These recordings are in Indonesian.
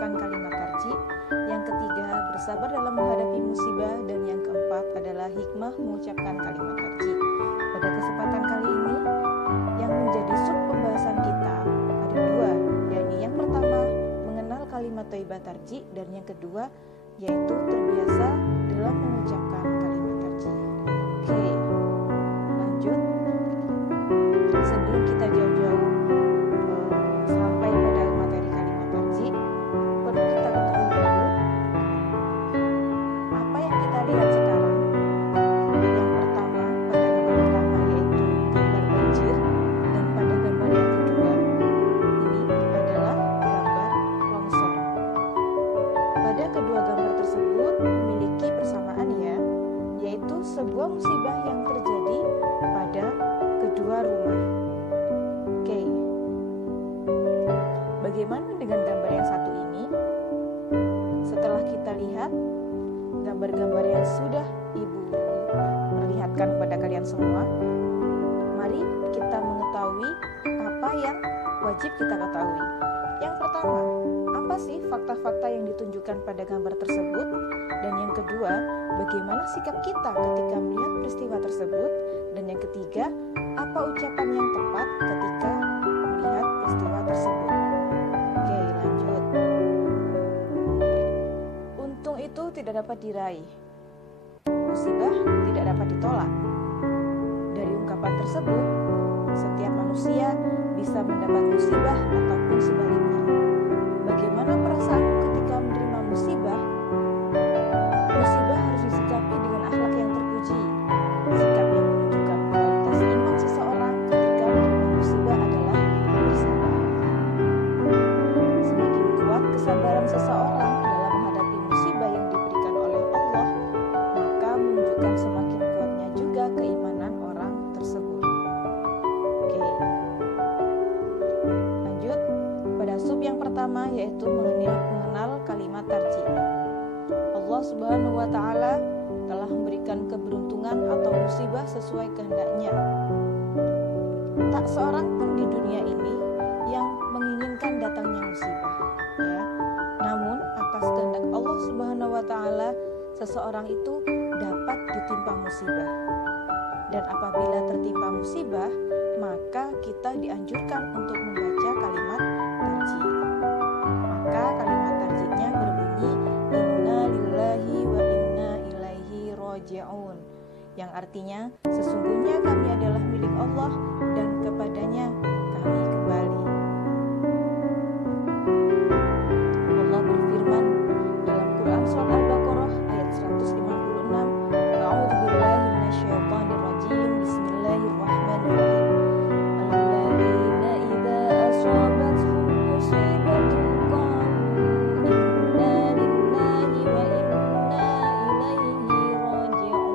mengucapkan kalimat tarji. Yang ketiga, bersabar dalam menghadapi musibah. Dan yang keempat adalah hikmah mengucapkan kalimat tarji. Pada kesempatan kali ini, yang menjadi sub pembahasan kita ada dua, yakni yang pertama mengenal kalimat thayyibah tarji, dan yang kedua yaitu terbiasa dalam mengucapkan kalimat tarji. Oke, lanjut. Sebelum kita jauh-jauh sampai pada materi kalimat tarji, perlu kita ketahui dulu apa yang kita lihat sekarang. Yang pertama, pada gambar pertama yaitu gambar banjir, dan pada gambar yang kedua ini adalah gambar longsor. Pada kedua gambar tersebut memiliki persamaan ya, yaitu sebuah musibah yang terjadi pada kedua rumah. Oke, bagaimana dengan gambar yang satu ini? Setelah kita lihat gambar-gambar yang sudah Ibu perlihatkan kepada kalian semua, mari kita mengetahui apa yang wajib kita ketahui. Yang pertama, apa sih fakta-fakta yang ditunjukkan pada gambar tersebut? Dan yang kedua, bagaimana sikap kita ketika melihat peristiwa tersebut? Dan yang ketiga, apa ucapan yang tepat ketika melihat peristiwa tersebut? Oke, lanjut. Untung itu tidak dapat diraih, musibah tidak dapat ditolak. Dari ungkapan tersebut, setiap manusia bisa mendapat musibah ataupun sebaliknya. Bagaimana perasaanmu ketika menerima musibah? Musibah harus disikapi dengan akhlak yang terpuji. Sikap yang menunjukkan kualitas iman seseorang ketika menerima musibah adalah bersabar. Semakin kuat kesabaran seseorang dalam menghadapi musibah yang diberikan oleh Allah, maka menunjukkan semakin kuatnya juga keimanan orang tersebut. Oke, lanjut pada sub yang pertama, yaitu mengenal kalimat tarji. Allah Subhanahu wa Ta'ala telah memberikan keberuntungan atau musibah sesuai kehendaknya. Tak seorang pun di dunia ini yang menginginkan datangnya musibah, ya. Namun atas kehendak Allah Subhanahu wa Ta'ala, seseorang itu dapat ditimpa musibah. Dan apabila tertimpa musibah, maka kita dianjurkan untuk membaca kalimat tarji. Maka kalimat tarjinya berbunyi inna lillahi wa inna ilaihi raji'un, yang artinya sesungguhnya kami adalah milik Allah dan kepadanya kami kembali. Allah berfirman dalam Quran surat Al-Baqarah ayat 156, A'udzubillahi minasyaitonir rajim, Bismillahirrahmanirrahim. Alladzina idza asabathum musibatun qalu inna lillahi wa inna ilaihi raji'un,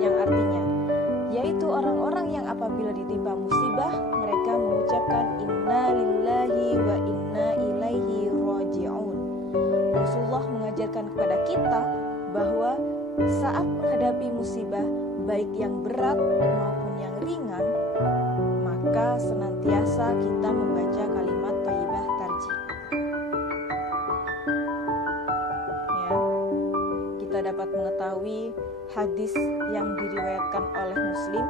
yang artinya yaitu orang-orang yang apabila ditimpa musibah mereka mengucapkan inna lillahi wa inna ilaihi raji'un. Rasulullah mengajarkan kepada kita bahwa saat menghadapi musibah baik yang berat maupun yang ringan, maka senantiasa kita membaca kalimat thayyibah tarji. Ya, kita dapat mengetahui hadis yang diriwayatkan oleh Muslim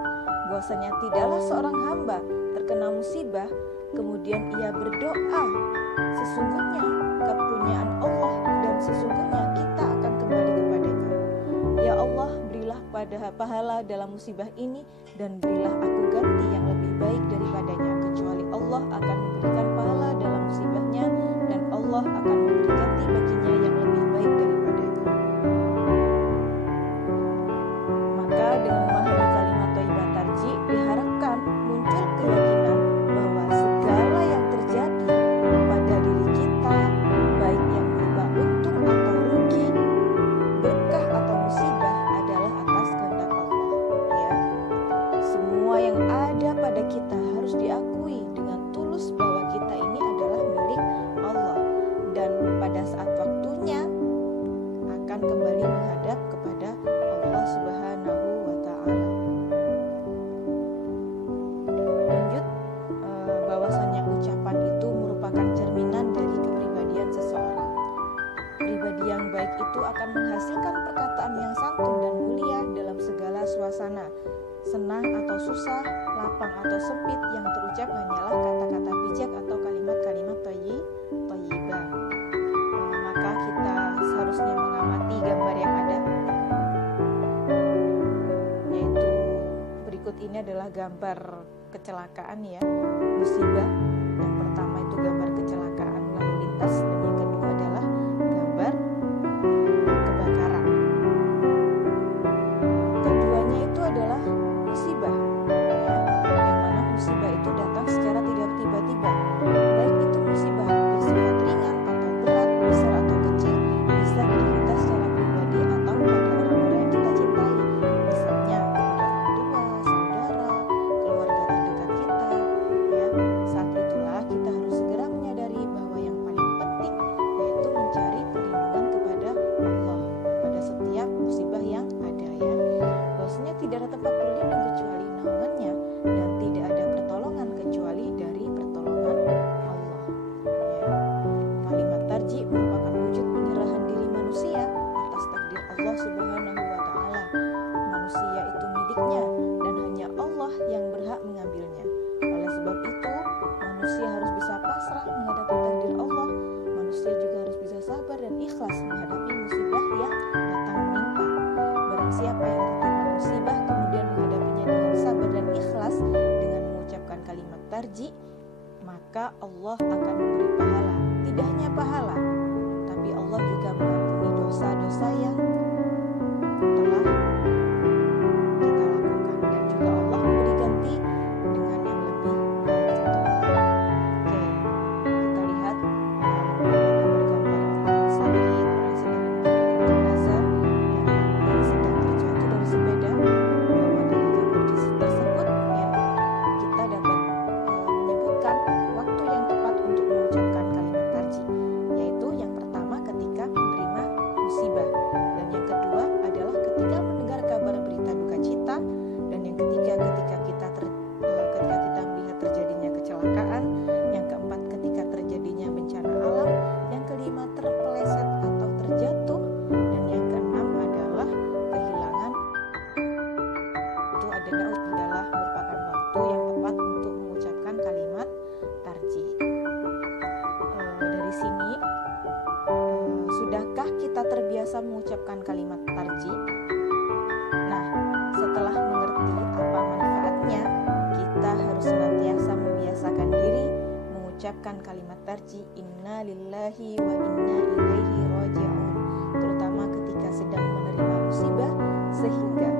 bahwasanya tidaklah seorang hamba terkena musibah kemudian ia berdoa, sesungguhnya kepunyaan Allah dan sesungguhnya kita akan kembali kepadanya. Ya Allah, berilah pada pahala dalam musibah ini dan berilah aku ganti yang lebih baik daripadanya, kecuali Allah akan memberikan pahala dalam musibahnya dan Allah akan memberi ganti baginya yang lebih baik daripadanya. Maka dengan memahami kalimat thayyibah tarji diharapkan muncul keyakinan bahwa segala yang terjadi pada diri kita, baik yang berupa untung atau rugi, berkah atau musibah, adalah atas kehendak Allah. Ya, semua yang ada pada kita harus diakui dengan tulus bahwa kita ini adalah milik Allah, dan susah, lapang atau sempit, yang terucap hanyalah kata-kata bijak atau kalimat-kalimat thayyibah. Maka kita seharusnya mengamati gambar yang ada, yaitu berikut ini adalah gambar kecelakaan ya, musibah. Yang pertama itu gambar kecelakaan lalu lintas, dan yang kedua adalah gambar kebakaran. Keduanya itu adalah musibah ya, yang mana musibah itu datang secara tidak tiba-tiba, baik itu musibah bersifat ringan atau berat, besar atau kecil, bisa kita secara pribadi atau pada orang-orang yang kita cintai, misalnya kepada orang tua, saudara, keluarga terdekat kita ya. Saat itulah kita harus segera menyadari bahwa yang paling penting yaitu mencari perlindungan kepada Allah pada setiap musibah yang ada ya. Bahwasanya tidak ada tempat berlindung kecuali naungannya, dan tidak ada pertolongan kecuali dari pertolongan Allah ya. Kalimat tarji merupakan wujud penyerahan diri manusia atas takdir Allah Subhanahu wa Ta'ala. Manusia itu miliknya dan hanya Allah yang berhak mengambilnya. Oleh sebab itu, manusia harus bisa pasrah menghadapi takdir Allah. Manusia juga harus bisa sabar dan ikhlas menghadapi musibah yang datang menimpa. Barang siapa yang tertimpa musibah kemudian menghadapinya dengan sabar dan ikhlas dengan mengucapkan kalimat tarji, maka Allah akan memberi pahala. Tidak hanya pahala, tapi Allah juga mengampuni dosa-dosa yang telah kita lakukan, dan juga Allah memberi ganti dengan yang lebih baik tentunya. Oke, kita lihat gambar-gambar orang sakit, orang sedang jenazah, dan yang sedang terjatuh dari sepeda. Bahwa dari gambar tersebut ya, kita dapat menyebutkan waktu yang tepat untuk mengucapkan kalimat tarji, yaitu yang pertama ketika menerima musibah, dan yang kedua adalah ketika mendengar kabar berita duka cita, dan yang ketiga ketika kita melihat terjadinya kecelakaan, yang keempat ketika terjadinya bencana alam, yang kelima terpeleset atau terjatuh, dan yang keenam adalah kehilangan. Itu adalah merupakan waktu yang tepat untuk mengucapkan kalimat tarji. Dari sini, sudahkah kita terbiasa mengucapkan kalimat tarji? Nah, setelah mengerti apa manfaatnya, kita harus senantiasa membiasakan diri mengucapkan kalimat tarji, inna lillahi wa inna ilaihi raji'un, terutama ketika sedang menerima musibah, sehingga